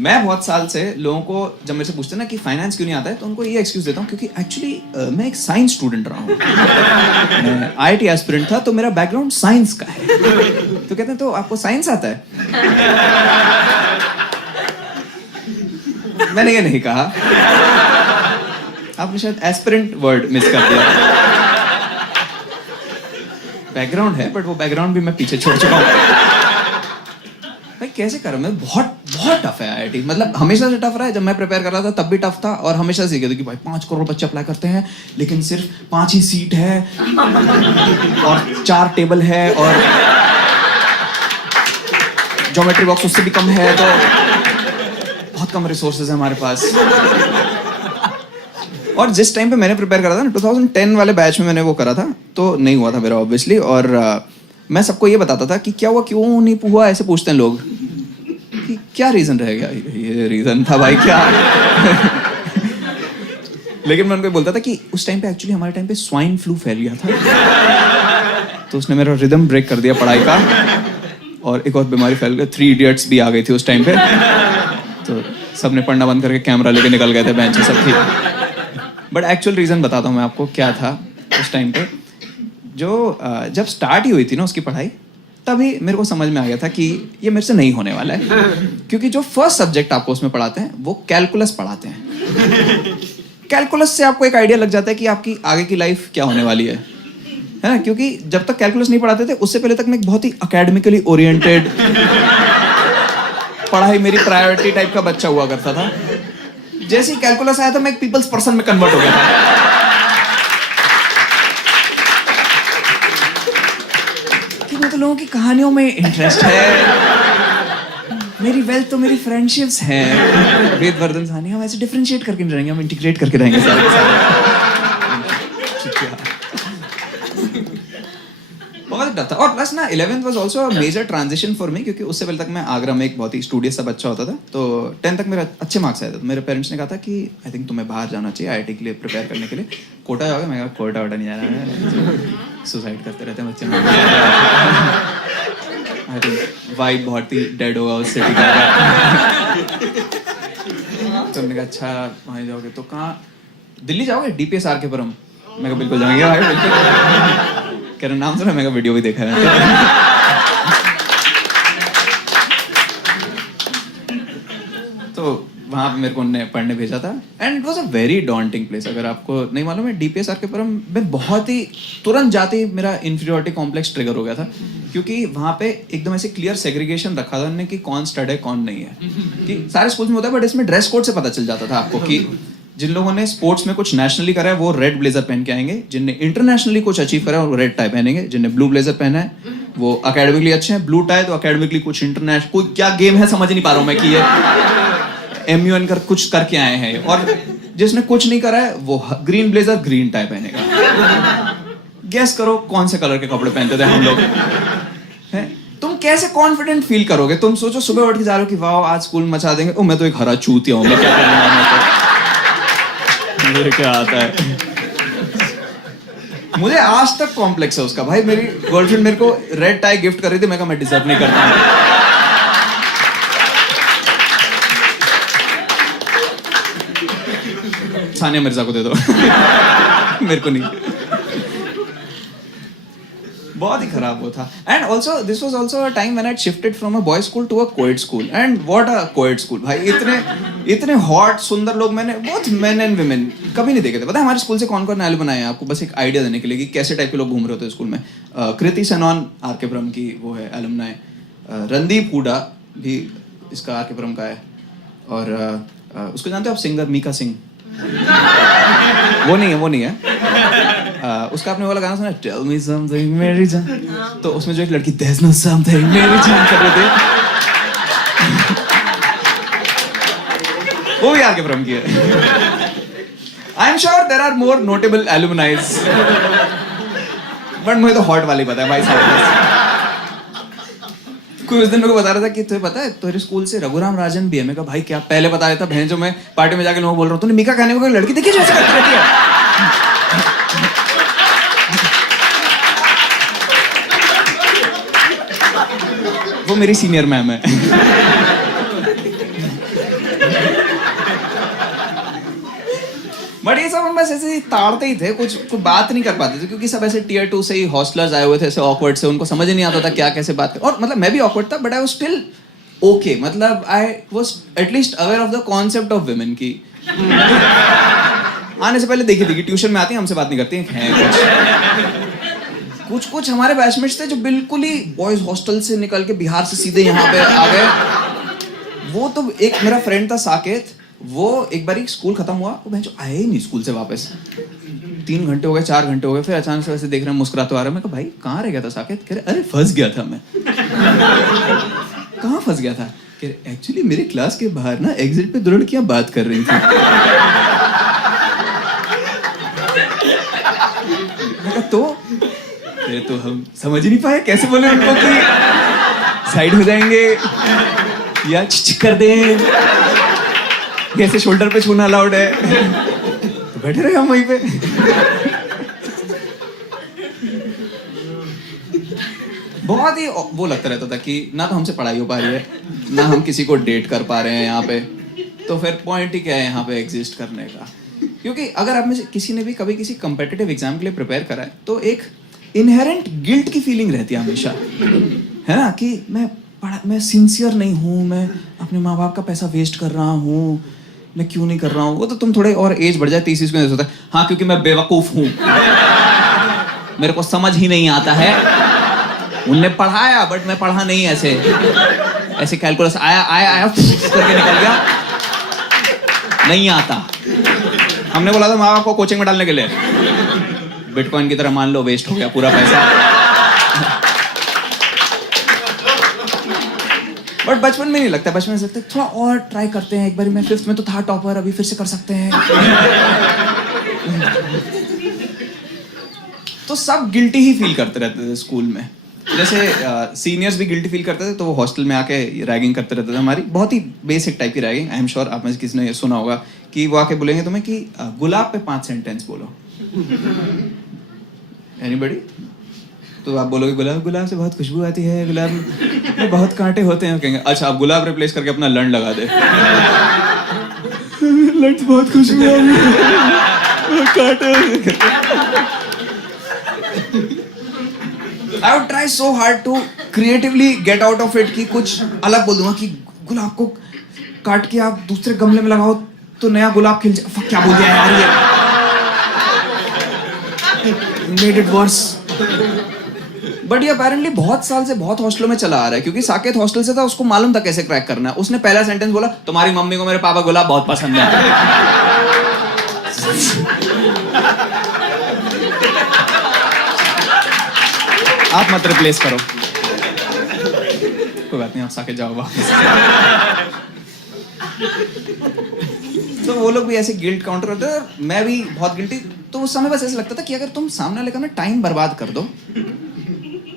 मैं बहुत साल से लोगों को जब मेरे से पूछते हैं ना कि फाइनेंस क्यों नहीं आता है, तो उनको ये एक्सक्यूज देता हूँ क्योंकि एक्चुअली मैं एक साइंस स्टूडेंट रहा हूँ। मैं आईआईटी एस्पिरेंट था, तो मेरा बैकग्राउंड साइंस का है। तो कहते हैं तो आपको साइंस आता है? मैंने ये नहीं कहा, आपने शायद एस्पिरेंट वर्ड मिस कर दिया। बैकग्राउंड है, बट वो बैकग्राउंड भी मैं पीछे छोड़ चुका हूँ। भाई कैसे कर रहा हूँ मैं? बहुत बहुत टफ है आईआईटी। मतलब हमेशा से टफ रहा है। जब मैं प्रिपेयर कर रहा था तब भी टफ था, और हमेशा से कहते कि भाई 5 करोड़ बच्चे अप्लाई करते हैं, लेकिन सिर्फ 5 ही सीट है और 4 टेबल है और ज्योमेट्री बॉक्स उससे भी कम है, तो बहुत कम रिसोर्सेज है हमारे पास। और जिस टाइम पे मैंने प्रिपेयर करा था ना, 2010 वाले बैच में मैंने वो करा था, तो नहीं हुआ था मेरा ऑब्वियसली। और मैं सबको ये बताता था कि क्या हुआ, क्यों नहीं हुआ, ऐसे पूछते हैं लोग कि क्या रीजन रहेगा। ये रीजन था भाई क्या। लेकिन मैं उनको बोलता था कि उस टाइम पे एक्चुअली हमारे टाइम पे स्वाइन फ्लू फैल गया था, तो उसने मेरा रिदम ब्रेक कर दिया पढ़ाई का, और एक और बीमारी फैल गई। 3 इडियट्स भी आ गई थी उस टाइम पे, तो सबने पढ़ना बंद करके कैमरा लेके निकल गए थे बेंच से, सब ठीक। बट एक्चुअल रीजन बताता हूँ मैं आपको क्या था उस टाइम पे। जो जब स्टार्ट ही हुई थी ना उसकी पढ़ाई, तभी मेरे को समझ में आ गया था कि ये मेरे से नहीं होने वाला है। क्योंकि जो फर्स्ट सब्जेक्ट आपको उसमें पढ़ाते हैं वो कैलकुलस पढ़ाते हैं। कैलकुलस से आपको एक आइडिया लग जाता है कि आपकी आगे की लाइफ क्या होने वाली है ना? क्योंकि जब तक कैलकुलस नहीं पढ़ाते थे, उससे पहले तक मैं एक बहुत ही अकेडमिकली ओरिएंटेड, पढ़ाई मेरी प्रायोरिटी टाइप का बच्चा हुआ करता था। जैसे ही कैलकुलस आया था, मैं एक पीपल्स पर्सन में कन्वर्ट हो गया था। कि मैं तो लोगों की कहानियों में इंटरेस्ट है, मेरी वेल्थ तो मेरी फ्रेंडशिप्स हैं। वेदवर्धन साहनी, हम ऐसे डिफरेंशिएट करके नहीं रहेंगे, हम इंटीग्रेट करके रहेंगे सारे के सारे। बहुत डर था। और प्लस ना 11th was also a major transition for me, क्योंकि उससे पहले तक मैं आगरा में एक बहुत ही स्टूडियस सा बच्चा होता था। तो 10th तक मेरा अच्छे मार्क्स आए थे, तो मेरे पेरेंट्स ने कहा था कि आई थिंक तुम्हें बाहर जाना चाहिए आईआईटी के लिए प्रिपेयर करने के लिए। कोटा जाओगे? मैं कहा कोटा वोटा नहीं जाना है, सुसाइड करते रहते हैं बच्चे। आई थिंक वाइब बहुत ही डेड होगा उस सिटी का। तो हमने कहा अच्छा वहीं जाओगे तो कहाँ? दिल्ली जाओगे? डीपीएस आर के पुरम। मैं कहा बिल्कुल जाएंगे भाई, बिल्कुल। कह रहे नाम सुना? मैं वीडियो भी देखा है। तो वहाँ पे मेरे को उन्होंने पढ़ने भेजा था, and it was a very daunting place. अगर आपको नहीं मालूम है, डीपीएस आर के पुरम में बहुत ही तुरंत जाते ही मेरा इंफीरियरिटी कॉम्प्लेक्स ट्रिगर हो गया था, क्योंकि वहाँ पे एकदम ऐसे क्लियर सेग्रीगेशन रखा था उन्होंने कि कौन स्टड है कौन नहीं है। कि सारे स्कूल्स में होता है, बट इसमें ड्रेस कोड से पता चल जाता था आपको कि जिन लोगों ने स्पोर्ट्स में कुछ नेशनली करा है वो रेड ब्लेजर पहन के आएंगे, जिनने इंटरनेशनली कुछ अचीव करा है वो रेड टाई पहनेंगे, जिनने ब्लू ब्लेजर पहना है वो अकेडमिकली अच्छे हैं, ब्लू टाई तो अकेडमिकली कुछ इंटरनेशनल, कोई क्या गेम है समझ नहीं पा रहा हूँ मैं कि ये एमयूएन कर कुछ करके आए हैं, और जिसने कुछ नहीं करा है वो ग्रीन ब्लेजर ग्रीन टाई पहनेगा। गेस करो कौन से कलर के कपड़े पहनते थे हम लोग? है? तुम कैसे कॉन्फिडेंट फील करोगे? तुम सोचो सुबह उठ के जा रहे हो कि वाह आज स्कूल मचा देंगे, ओ मैं तो एक हरा चूतिया हूँ, मैं क्या करूँगा? मुझे क्या आता है? मुझे आज तक कॉम्प्लेक्स है उसका। भाई मेरी गर्लफ्रेंड मेरे को रेड टाई गिफ्ट कर रही थी, मैं कहा मैं डिजर्व नहीं करता हूँ। सानिया मिर्जा को दे दो। मेरे को नहीं। बहुत ही खराब वो था। And also this was also a time when I shifted from a boy school to a coed school, and what a coed school भाई। इतने हॉट सुंदर लोग मैंने बहुत मेन एंड वुमेन कभी नहीं देखे थे। पता है हमारे स्कूल से कौन कौन एल्युमनी बनाए हैं? आपको बस एक आइडिया देने के लिए कि कैसे टाइप के लोग घूम रहे होते स्कूल में। कृति सेनॉन आर के पुरम की वो है एल्युमनी। रणदीप हुडा भी इसका आर के पुरम का है। और उसको जानते हो आप, सिंगर मीका सिंह? वो नहीं है। उसका आपने वाला गाना सुना, टेल मी समथिंग मेरी जान? तो उसमें जो एक लड़की देयर नो समथिंग मेरी जान कर रही थी, वो भी आगे फ्रॉम की है। I am sure there are more notable alumnis, but मुझे तो हॉट वाली पता है भाई साहब। कोई उस दिन मेरे को बता रहा था कि तुझे पता है तेरे स्कूल से रघुराम राजन भी है। मैं कहा भाई क्या? पहले बता देता। बहन जो मैं पार्टी में जाके लोगों को बोल रहा हूँ तूने मीका खाने में कोई लड़की देखी जो ऐसे करती रहती है? वो वो मेरी सीनियर मैम है। बट ये सब हम बस ऐसे ही ताड़ते ही थे, कुछ बात नहीं कर पाते थे, क्योंकि सब ऐसे टियर 2 से ही हॉस्टलर्स आए हुए थे, ऐसे ऑकवर्ड से, उनको समझ ही नहीं आता था क्या कैसे बात कर। और मतलब मैं भी ऑकवर्ड था, but I was still okay, मतलब I was at least aware of the concept of women की। आने से पहले देखी थी कि ट्यूशन में आती हैं, हमसे बात नहीं करती हैं। कुछ हमारे बैचमेट्स थे जो बिल्कुल ही बॉयज हॉस्टल से निकल के बिहार से सीधे यहाँ पे आ गए। वो तो एक मेरा फ्रेंड था साकेत, वो एक बार स्कूल खत्म हुआ, वो बहन जो आया ही नहीं स्कूल से वापस। 3 घंटे हो गए, 4 घंटे हो गए, फिर अचानक से वैसे देख रहे हैं, मुस्कुराते आ रहा है। मैं कहा भाई कहाँ रह गया था साकेत? कह रहे अरे फंस गया था मैं। कहाँ फंस गया था? कह रहे एक्चुअली मेरे क्लास के बाहर ना एग्जिट पे 2 लड़कियां बात कर रही थी। मैं कहा तो हम समझ ही नहीं पाए कैसे बोले उनको कि साइड हो जाएंगे या चिक कर दें, कैसे शोल्डर पे छूना अलाउड है। तो बैठे रहे हम वहीं पे। बहुत ही वो लगता रहता था कि ना तो हमसे पढ़ाई हो पा रही है, ना हम किसी को डेट कर पा रहे हैं यहाँ पे, तो फिर पॉइंट ही क्या है यहाँ पे एग्जिस्ट करने का। क्योंकि अगर आप में से किसी ने भी कभी किसी कम्पिटिटिव एग्जाम के लिए प्रिपेयर करा है, तो एक इनहेरेंट गिल्ट की फीलिंग रहती है हमेशा, है ना, कि मैं सिंसियर नहीं हूँ, मैं अपने माँ बाप का पैसा वेस्ट कर रहा हूँ, मैं क्यों नहीं कर रहा हूँ। वो तो तुम थोड़े और एज बढ़ जाए 30 में होता है, हाँ क्योंकि मैं बेवकूफ हूँ, मेरे को समझ ही नहीं आता है। उनने पढ़ाया बट मैं पढ़ा नहीं, ऐसे कैलकुलस आया करके निकल गया, नहीं आता। हमने बोला था माँ बाप को कोचिंग में डालने के लिए, बिटकॉइन की तरह मान लो वेस्ट हो गया पूरा पैसा। बट बचपन में नहीं लगता, बचपन में लगता है थोड़ा और ट्राई करते हैं एक बार। मैं 5th में तो था टॉपर, अभी फिर से कर सकते हैं। तो सब गिल्टी ही फील करते रहते थे स्कूल में। जैसे सीनियर्स भी गिल्टी फील करते थे, तो वो हॉस्टल में आके रैगिंग करते रहते थे। हमारी बहुत ही बेसिक टाइप की रैगिंग, आई एम श्योर आप में से किसी ने सुना होगा कि वो आके बोलेंगे तुम्हें कि गुलाब पे 5 सेंटेंस बोलो। एनीबॉडी? तो आप बोलोगे गुलाब से बहुत खुशबू आती है, गुलाब में बहुत कांटे होते हैं। कहेंगे अच्छा आप गुलाब रिप्लेस करके अपना लंड लगा दे। लंड से बहुत खुशबू आ रही है, कांटे। I would try so hard to creatively get out of it कि कुछ अलग बोल दूंगा कि गुलाब को काट के आप दूसरे गमले में लगाओ तो नया गुलाब खिल जाए। क्या बोल दिया यार ये? Made it worse. बट ये अपेरेंटली बहुत साल से बहुत हॉस्टलों में चला आ रहा है, क्योंकि साकेत हॉस्टल से था, उसको मालूम था कैसे क्रैक करना है। उसने पहला सेंटेंस बोला, तुम्हारी मम्मी को मेरे पापा गुलाब बहुत पसंद है। आप मत रिप्लेस करो, कोई बात नहीं, आप साकेत जाओ वापस। तो वो लोग भी ऐसे गिल्ट काउंटर करते थे, मैं भी बहुत गिल्टी। तो उस समय बस ऐसा लगता था कि अगर तुम सामने वाले का ना टाइम बर्बाद कर दो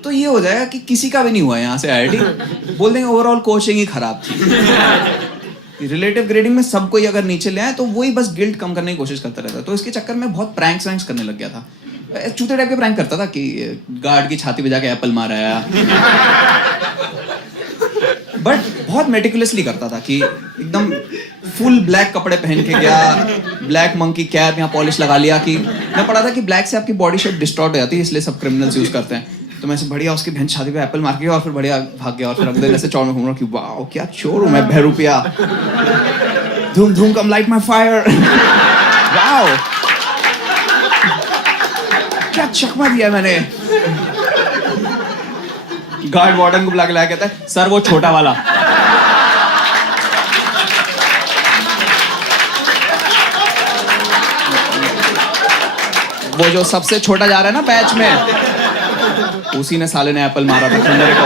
तो ये हो जाएगा कि किसी का भी नहीं हुआ यहाँ से आईआईटी, बोल देंगे ओवरऑल कोचिंग ही खराब थी। रिलेटिव ग्रेडिंग में सबको ही अगर नीचे ले आए तो वही बस गिल्ट कम करने की कोशिश करता रहता। तो इसके चक्कर में बहुत प्रैंक्स करने लग गया था। चूते टाइप के प्रैंक करता था कि गार्ड की छाती पे जाके एप्पल मारा है, बट बहुत मेटिकुलसली करता था कि एकदम फुल ब्लैक कपड़े पहन के गया, ब्लैक मंकी कैप, यहाँ पॉलिश लगा लिया। कि मैं पढ़ा था कि ब्लैक से आपकी बॉडी शेप डिस्टॉर्ट हो जाती है, इसलिए सब क्रिमिनल्स यूज करते हैं। तो मैं बढ़िया उसकी बहन छाती पे एप्पल मार के और फिर बढ़िया भाग गया, और फिर अगले दिन ऐसे चौड़ में घूम रहा हूँ कि वाओ क्या चोर हूँ मैं, बहरूपिया, धूम धूम कम लाइट माय फायर, वाओ क्या चकमा दिया मैंने। गार्ड वार्डन को बुला के लाया, कहता है सर वो छोटा वाला। वो जो सबसे छोटा जा रहा है ना बैच में, उसी ने साले ने एप्पल मारा था खंडरे को।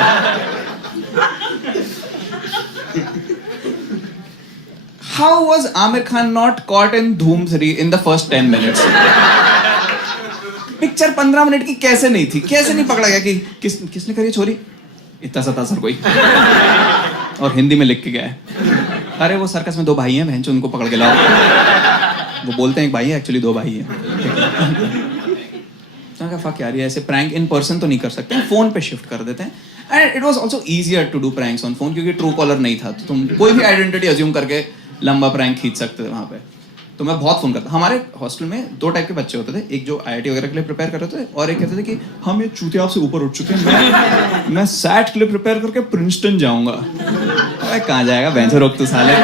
How was Amir Khan not caught in Dhoom 3 in the first 10 minutes? Picture 15 minute की कैसे नहीं थी, कैसे नहीं पकड़ा गया कि किसने करी चोरी? इतना सा सर कोई, और हिंदी में लिख के गया है, अरे वो सर्कस में 2 भाई हैं, बहन उनको पकड़ के लाओ। वो बोलते हैं एक भाई है, एक्चुअली 2 भाई हैं। तो मैं कहा फक यार, ये ऐसे प्रैंक इन पर्सन तो नहीं कर सकते, फोन पे शिफ्ट कर देते हैं। And it was also easier to do pranks on phone, क्योंकि ट्रू कॉलर नहीं था, तो तुम कोई भी आइडेंटिटी अज्यूम करके लंबा प्रैंक खींच सकते थे वहाँ पे। तो मैं बहुत फोन करता। हमारे हॉस्टल में 2 टाइप के बच्चे होते थे, एक जो IIT वगैरह के लिए प्रिपेयर कर रहे थे, और एक कहते थे कि हम ये चूतिया से ऊपर उठ चुके हैं, मैं सैट के लिए प्रिपेयर करके प्रिंसटन जाऊंगा। अरे कहाँ जाएगा बेंचर, रोक तू साले।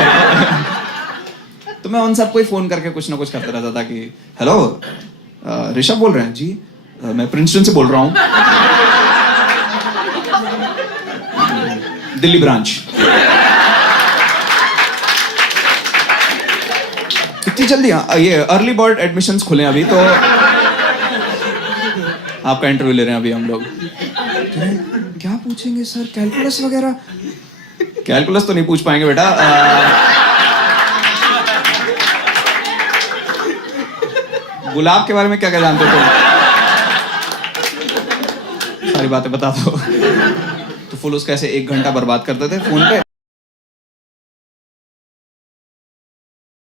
तो मैं उन सबको ही फोन करके कुछ ना कुछ करता रहता था कि हेलो ऋषभ बोल रहे हैं जी, मैं प्रिंसटन से बोल रहा हूँ, दिल्ली ब्रांच। इतनी जल्दी? ये अर्ली बर्ड एडमिशंस खुले अभी, तो आपका इंटरव्यू ले रहे हैं अभी हम लोग। क्या पूछेंगे सर, कैलकुलस वगैरह? कैलकुलस तो नहीं पूछ पाएंगे बेटा। गुलाब के बारे में क्या क्या जानते हो तुम? सारी बातें बता दो। तो फुल उसका ऐसे 1 घंटा बर्बाद करते थे फोन पे।